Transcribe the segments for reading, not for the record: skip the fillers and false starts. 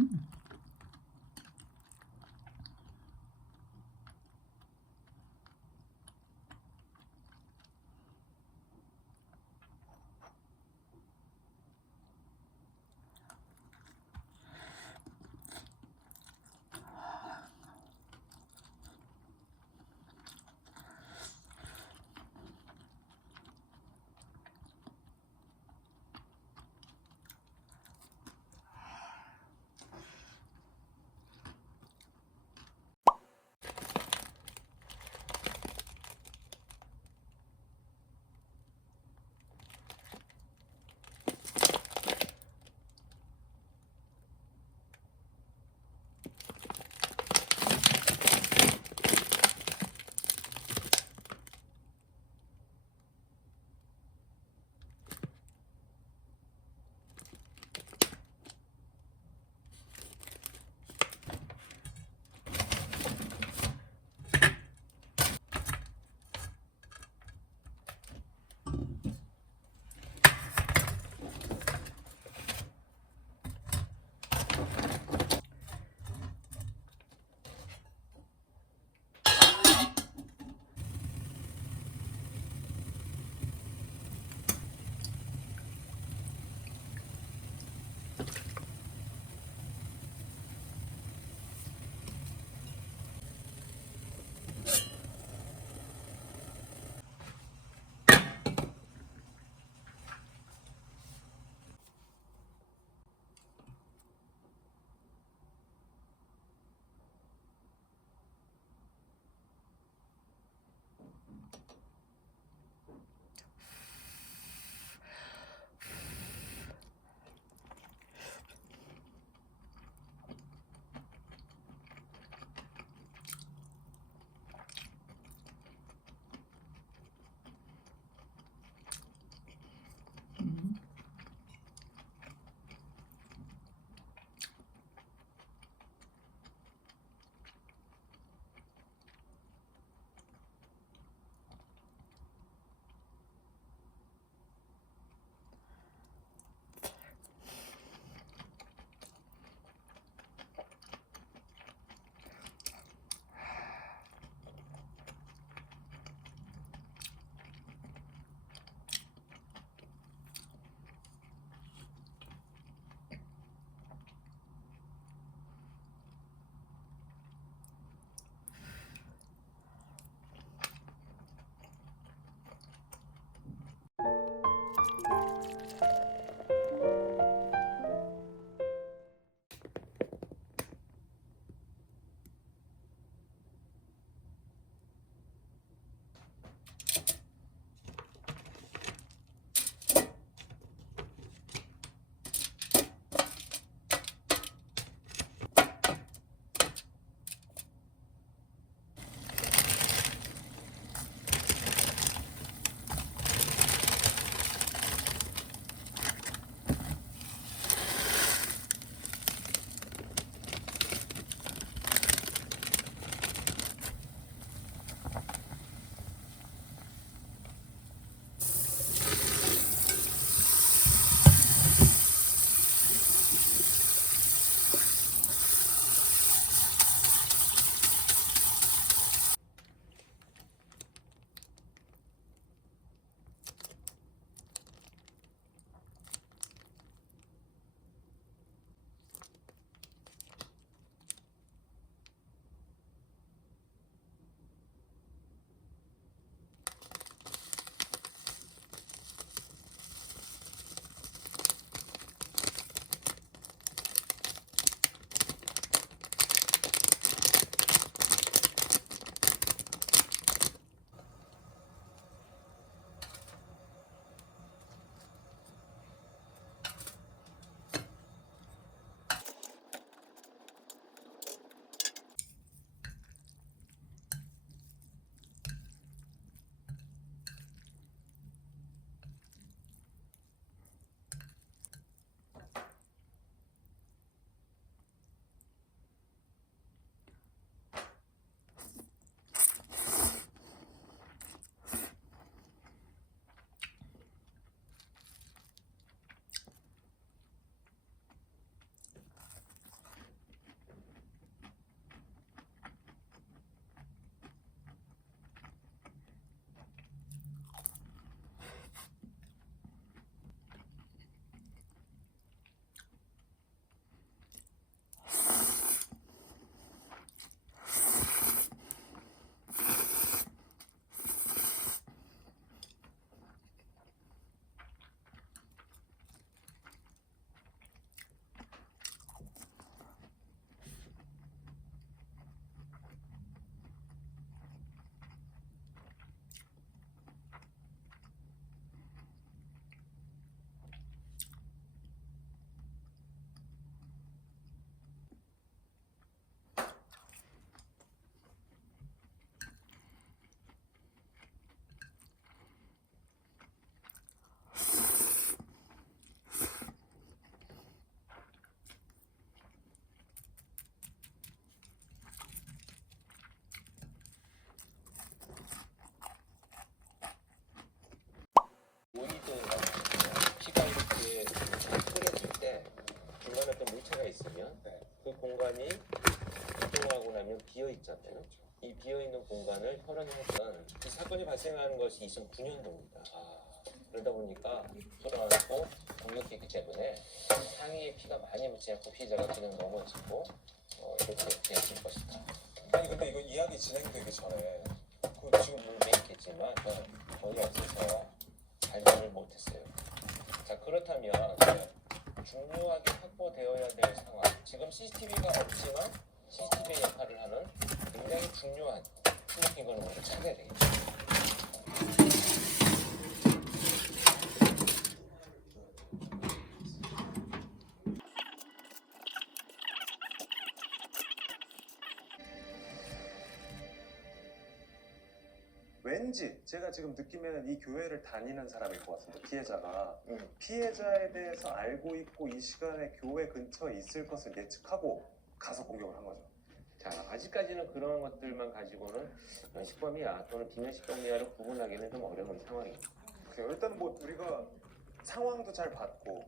음. 같은 이 비어있는 공간을 털어내던 이 사건이 발생한 것이 2009년도입니다. 그러다 보니까 풀어안고 공격했기 때문에 상의에 피가 많이 묻지 않고 피해자가 그냥 넘어지고 이렇게 됐을 것이다. 아니 근데 이거 이야기 진행되기 전에 지금 문제 있겠지만 거의 없어서 발견을 못했어요. 자, 그렇다면 중요하게 확보되어야 될 상황. 지금 CCTV가 없지만 CCTV의 역할을 하는 굉장히 중요한 스모킹 거는 먼저 찾아야 되겠죠. 왠지 제가 지금 느끼면 이 교회를 다니는 사람일 것 같습니다. 피해자가 피해자에 대해서 알고 있고 이 시간에 교회 근처에 있을 것을 예측하고 가서 공격을 한 거죠. 자, 아직까지는 그런 것들만 가지고는 면식범이야 또는 비면식범이야를 구분하기는 좀 어려운 상황입니다. 그래요. 일단 뭐 우리가 상황도 잘 봤고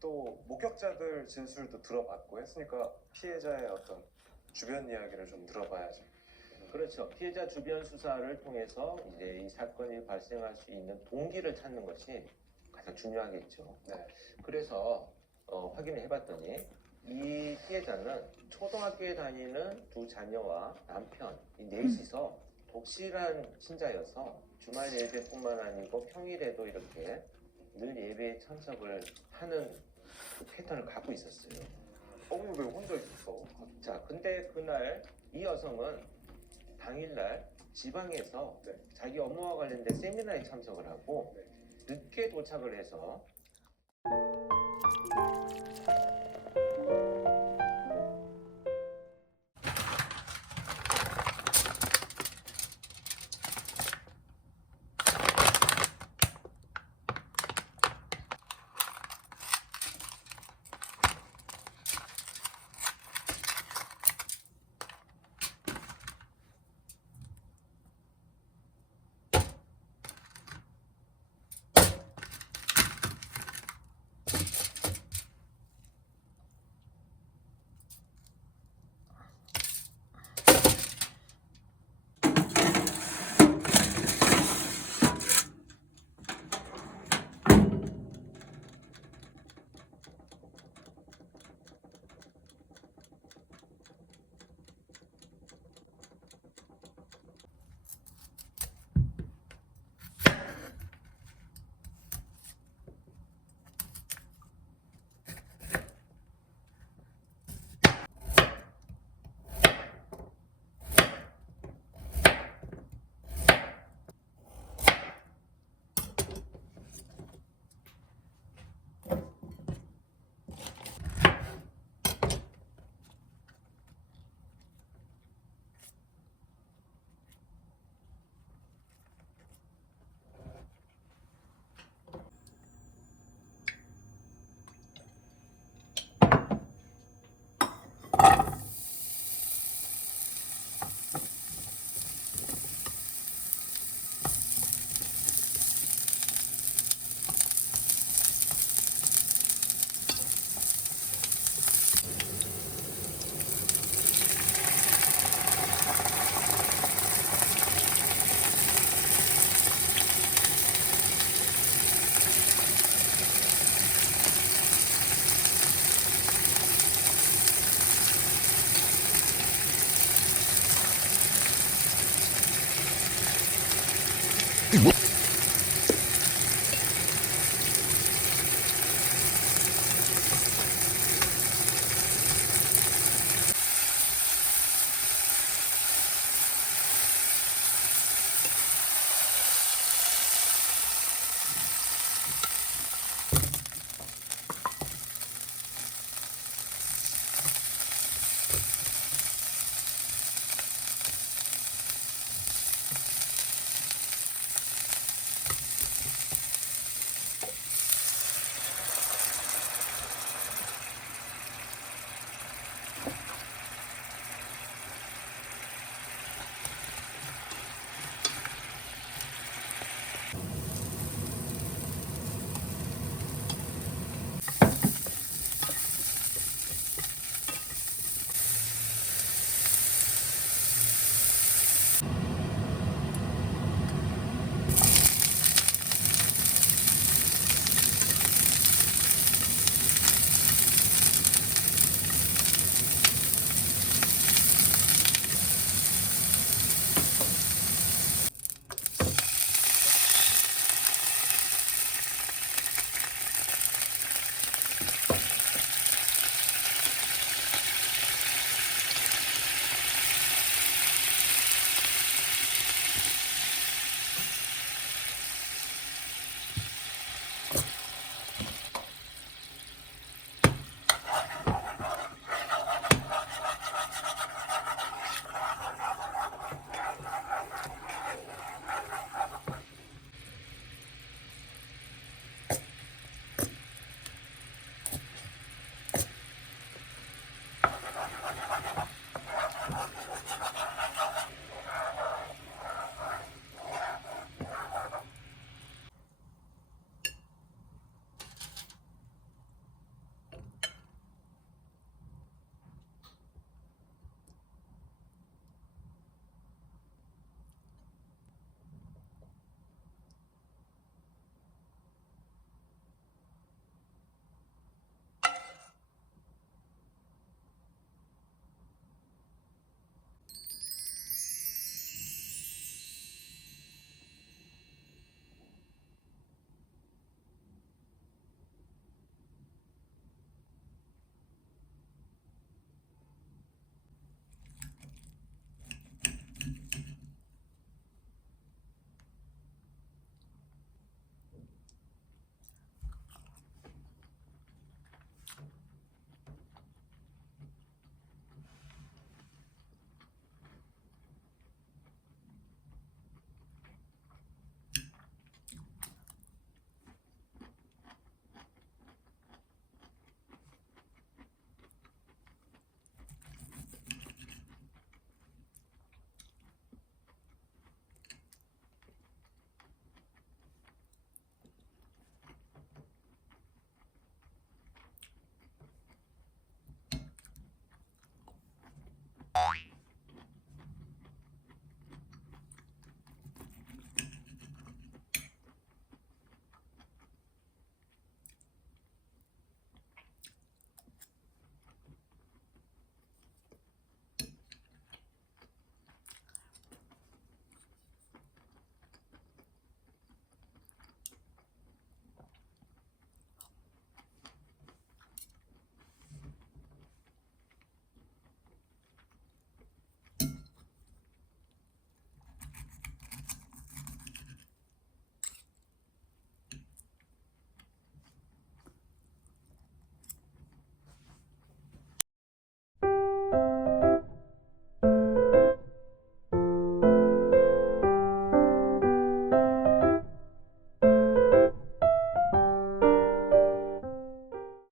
또 목격자들 진술도 들어봤고 했으니까 피해자의 어떤 주변 이야기를 좀 들어봐야죠. 그렇죠. 피해자 주변 수사를 통해서 이제 이 사건이 발생할 수 있는 동기를 찾는 것이 가장 중요하겠죠. 네. 그래서 확인을 해봤더니 이 피해자는 초등학교에 다니는 두 자녀와 남편 이 넷이서 독실한 신자여서 주말 예배뿐만 아니고 평일에도 이렇게 늘 예배에 참석을 하는 그 패턴을 갖고 있었어요. 왜 혼자 있었어? 자, 근데 그날 이 여성은 당일날 지방에서 자기 업무와 관련된 세미나에 참석을 하고 늦게 도착을 해서